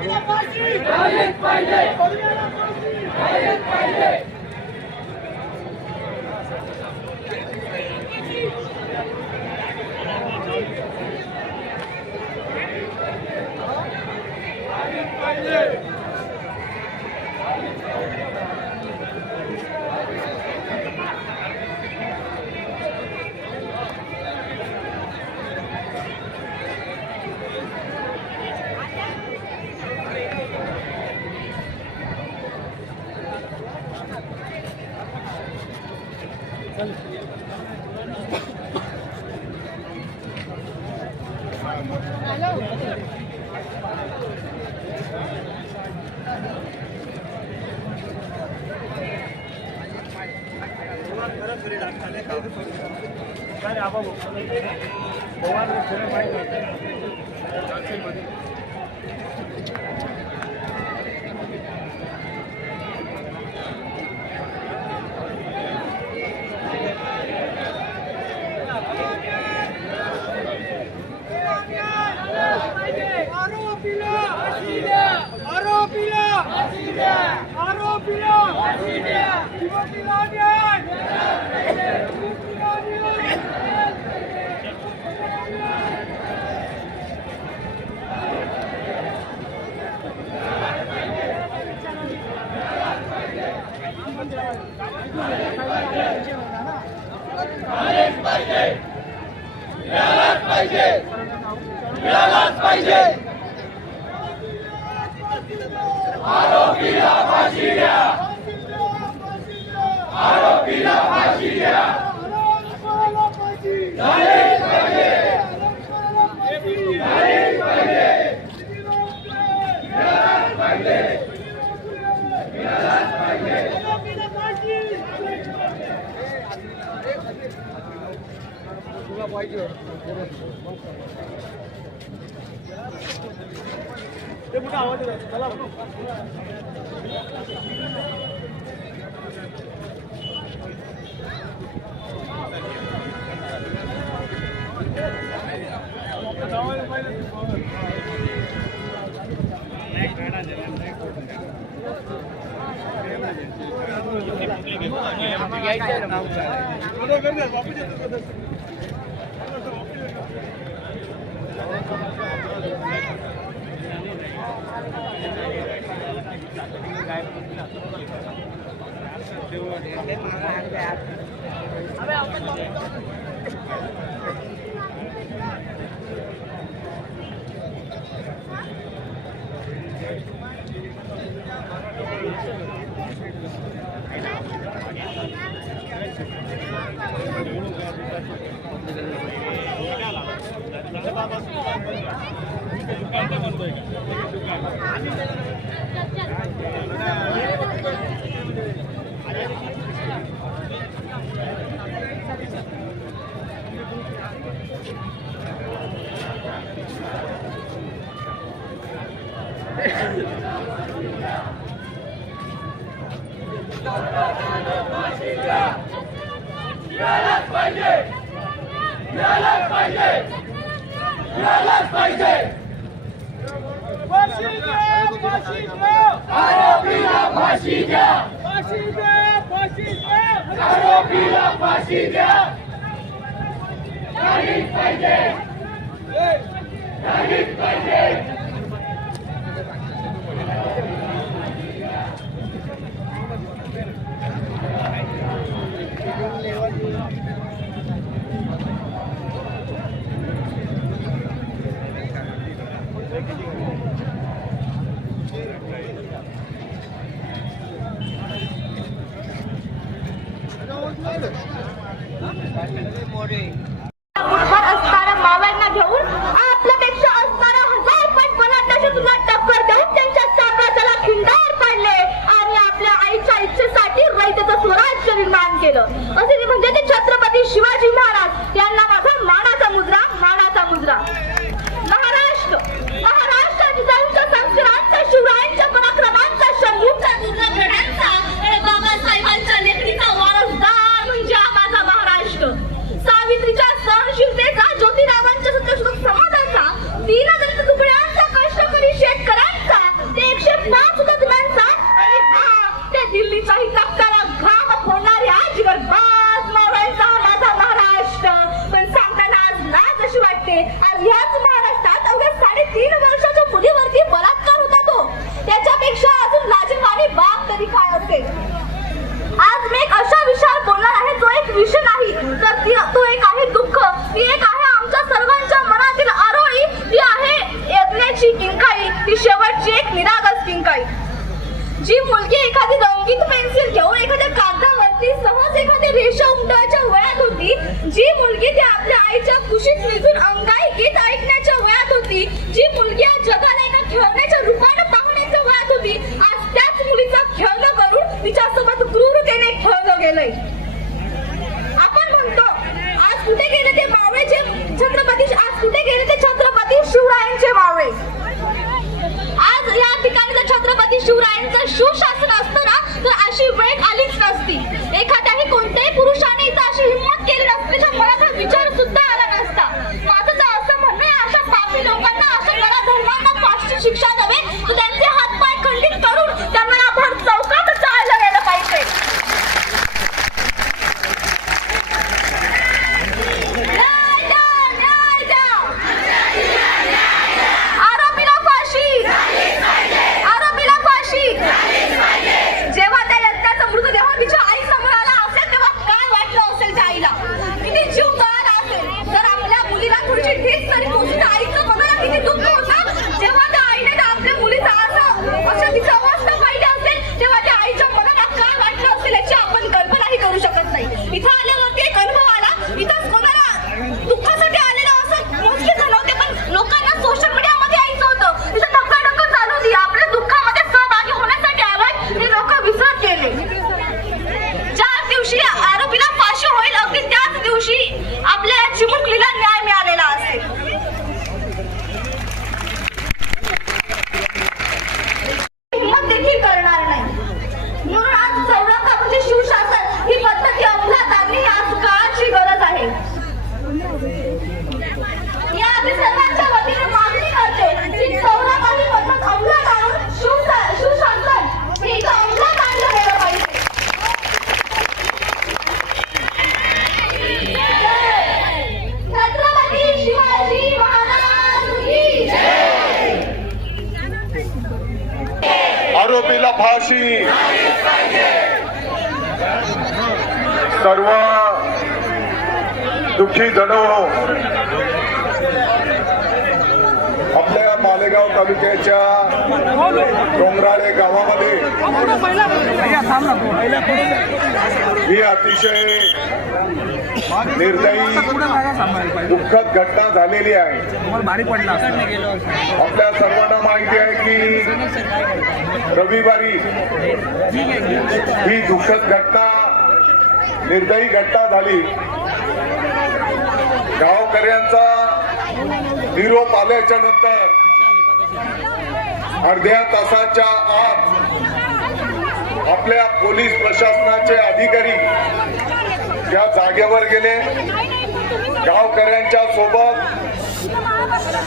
i didn't find Dale. यायचं दुकान बंद होईल दुकान फाशी द्या. पाहिजे. पाहिजे. मोरे फाशीची शिक्षा द्यावे तर त्यांचे हातपाय खंडित करून त्यांना आपण चौकात जायला गेलं पाहिजे न्याय द्या, न्याय द्या. आरोपीला फाशी आरोपीला फाशी जेव्हा त्या यज्ञाचा मृतदेह तिच्या आई समोर आला असेल तेव्हा काय वाटलं असेल त्या आईला किती जीव जळाला असेल जर आपल्या मुलीला थोडीशी ठेच तरी पोहोचली तर आईचं मनाला किती दुःख होतं जेव्हा त्या आईने त्या आपल्या मुलीचा असं असं तिचं अवस्था पाहिली असेल तेव्हा त्या आईच्या मनाला काय वाटलं असेल याची आपण कल्पनाही करू शकत नाही इथं आल्यावरती एक अनुभव आला इथं कोणाला दुःखासाठी आलेलं असं मोजके जण होते पण लोकांना सोशल मीडियामध्ये यायचं होतं तिथं धक्काधक्का चालू होती आपल्या दुःखामध्ये सहभागी होण्यासाठी आवाज हे लोक विसरत गेले ज्या दिवशी आरोपीला फाशी होईल अगदी त्याच दिवशी आपल्या या चिमुकलीला न्याय मिळालेला असेल हिंमत देखील करणार नाही म्हणून आज चौरंगा म्हणजे शिवशासन ही पद्धती अंमलात आणणे ही आज काळाची गरज आहे या आम्ही सर्वांच्या वतीने मागणी करते की चौरंगा ही पद्धत अंमलात आणून शिवशा- शिवशासन हे इथं अंमलात आणलं गेलं पाहिजे छत्रपती शिवाजी महाराज की जय. आरोपीला फाशी सर्व दुःखी जण आपल्या मालेगाव तालुक्याच्या डोंगराळे गावामध्ये ही अतिशय निर्दयी दुःखद घटना झालेली आहे. आपल्या सर्वांना माहिती आहे की रविवारी ही दुःखद घटना निर्दयी घटना झाली. गावकऱ्यांचा निरोप आल्याच्यानंतर अर्ध्या तासाच्या आत आपल्या पोलीस प्रशासनाचे अधिकारी त्या जागेवर गेले गावकऱ्यांच्या सोबत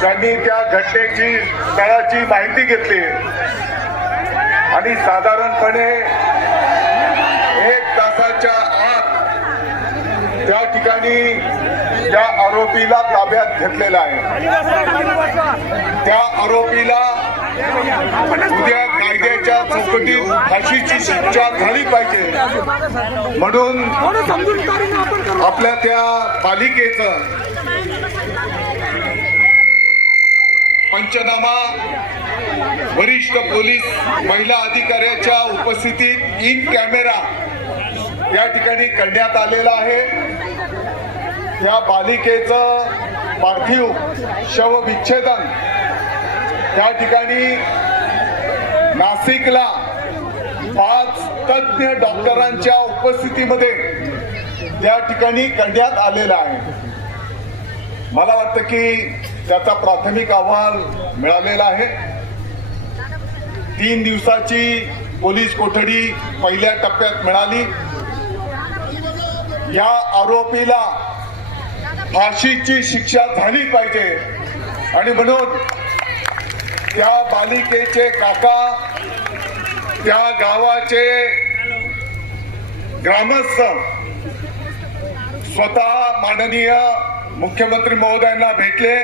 त्यांनी त्या घटनेची स्थळाची माहिती घेतली. आणि साधारणपणे एक तासाच्या आत त्या ठिकाणी त्या आरोपीला ताब्यात घेतलेला आहे. त्या आरोपीला उद्या कायद्याच्या चौकटीत फाशीची शिक्षा झाली पाहिजे. म्हणून आपल्या त्या पालिकेचं पंचनामा वरिष्ठ पोलीस महिला अधिकाऱ्याच्या उपस्थितीत इन कॅमेरा या ठिकाणी करण्यात आलेला आहे. या बालिकेचं पार्थिव शवविच्छेदन त्या ठिकाणी नाशिकला पाच तज्ज्ञ डॉक्टरांच्या उपस्थितीमध्ये त्या ठिकाणी करण्यात आलेला आहे. मला वाटतं की त्याचा प्राथमिक अहवाल मिळालेला आहे. तीन दिवसाची पोलीस कोठडी पहिल्या टप्प्यात मिळाली. या आरोपीला फाशीची शिक्षा झाली पाहिजे. आणि म्हणून त्या बालिकेचे काका त्या गावाचे ग्रामस्थ स्वतः माननीय मुख्यमंत्री महोदयांना भेटले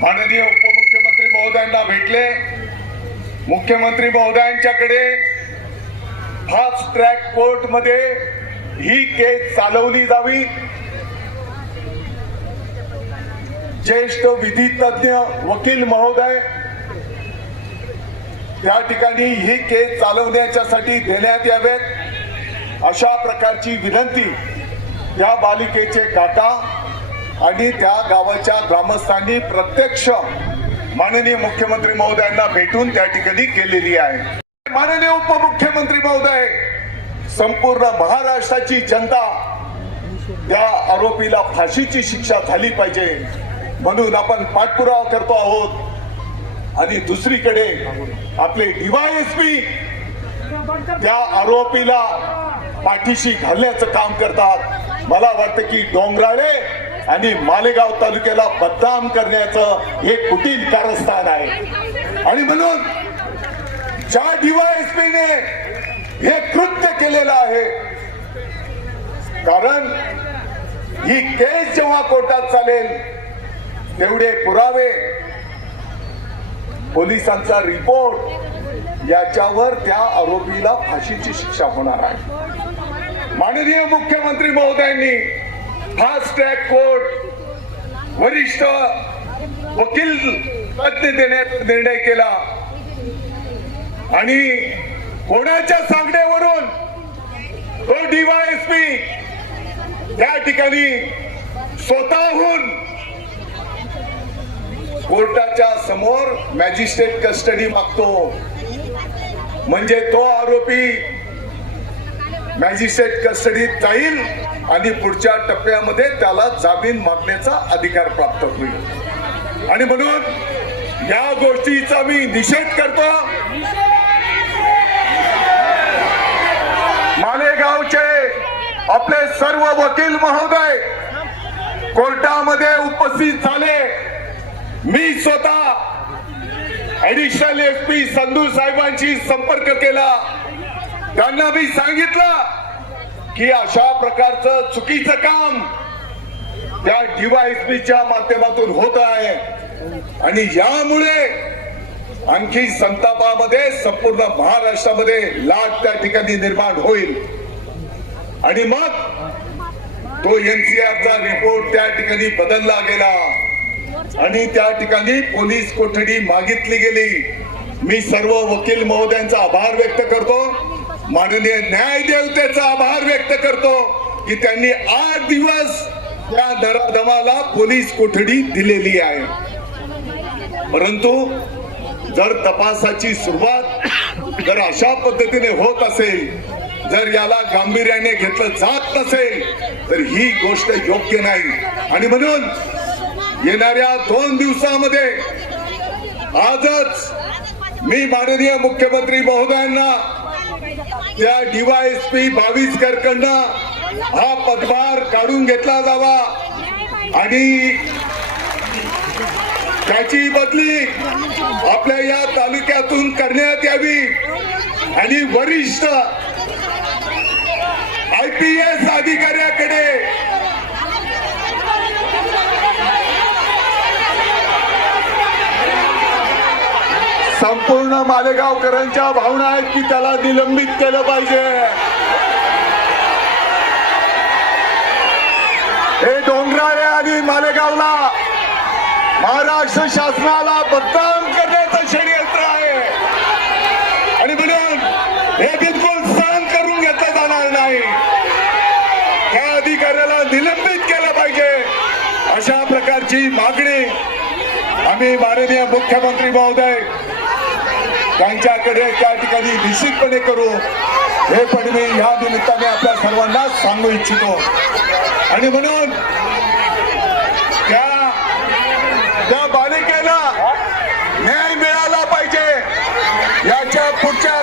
माननीय उपमुख्यमंत्री महोदयांना भेटले मुख्यमंत्री महोदयांच्याकडे फास्ट ट्रॅक कोर्टमध्ये ही केस चालवली जावी. ज्येष्ठ विधी तज्ञ वकील महोदय त्या ठिकाणी ही केस चालवण्याच्यासाठी देण्यात यावेत. अशा प्रकारची विनंती त्या बालिकेचे काका आणि त्या गावाच्या ग्रामस्थांनी प्रत्यक्ष माननीय मुख्यमंत्री महोदयांना भेटून त्या ठिकाणी केलेली आहे. माननीय उपमुख्यमंत्री महोदय संपूर्ण महाराष्ट्राची जनता त्या आरोपीला फाशीची शिक्षा झाली पाहिजे. म्हणून आपण पाठपुरावा करतो आहोत. आणि दुसरीकडे आपले डीवायएसपी त्या आरोपीला पाठीशी घालण्याचं काम करतात. मला वाटतं की डोंगराळे आणि मालेगाव तालुक्याला बदनाम करण्याचं हे कुटील कारस्थान आहे. आणि म्हणून ज्या डीवायएसपीने हे कृत्य केलेलं आहे कारण ही केस जेव्हा कोर्टात चालेल तेवढे पुरावे. पोलिसांचा रिपोर्ट. याच्यावर त्या आरोपीला फाशीची शिक्षा होणार आहे. माननीय मुख्यमंत्री महोदयांनी फास्ट ट्रॅक कोर्ट वरिष्ठ वकील देण्याचा निर्णय केला. आणि कोणाच्या सांगण्यावरून तो डीवायएसपी त्या ठिकाणी स्वतःहून कोर्टाच्या समोर मॅजिस्ट्रेट कस्टडी मागतो. म्हणजे तो आरोपी मॅजिस्ट्रेट कस्टडीत जाईल आणि पुढच्या टप्प्यामध्ये त्याला जामीन मागण्याचा अधिकार प्राप्त होईल. आणि म्हणून या गोष्टीचा मी निषेध करतो. मालेगावचे आपले सर्व वकील महोदय कोर्टामध्ये उपस्थित झाले. मी स्वतः ऍडिशनल एस पी संधू साहेबांशी संपर्क केला. त्यांना मी सांगितलं की अशा प्रकारचं चुकीचं काम त्या डीवायएसपीच्या माध्यमातून होत आहे. आणि यामुळे आणखी संतापामध्ये संपूर्ण महाराष्ट्रामध्ये लाट त्या ठिकाणी निर्माण होईल. आणि मग तो एनसीआरचा रिपोर्ट त्या ठिकाणी बदलला गेला. आणि त्या ठिकाणी पोलीस कोठडी मागितली गेली. मी सर्व वकील महोदयांचा आभार व्यक्त करतो. माननीय न्यायदेवतेचा आभार व्यक्त करतो की त्यांनी आठ दिवस त्या धराधमाला पोलीस कोठडी दिलेली आहे. परंतु जर तपासाची सुरुवात जर अशा पद्धतीने होत असेल जर याला गांभीर्याने घेतलं जात नसेल तर ही गोष्ट योग्य नाही. आणि म्हणून येणाऱ्या दोन दिवसामध्ये आजच मी माननीय मुख्यमंत्री महोदयांना त्या डीवायएसपी बावीस कडनं हा पदभार काढून घेतला जावा. आणि त्याची बदली आपल्या या तालुक्यातून करण्यात यावी. आणि वरिष्ठ आय पी एस अधिकाऱ्याकडे संपूर्ण मालेगावकरांच्या भावना आहेत की त्याला निलंबित केलं पाहिजे. हे डोंगराळे आणि मालेगावला. महाराष्ट्र शासनाला बदनाम करण्याचं षडयंत्र आहे. आणि म्हणून हे बिलकुल सहन करून घेतलं जाणार नाही. त्या अधिकाऱ्याला निलंबित केलं पाहिजे. अशा प्रकारची मागणी आम्ही माननीय मुख्यमंत्री महोदय त्यांच्याकडे त्या ठिकाणी निश्चितपणे करू हे पण मी ह्या निमित्ताने आपल्या सर्वांना सांगू इच्छितो. आणि म्हणून त्या त्या बालिकेला न्याय मिळाला पाहिजे. याच्या पुढच्या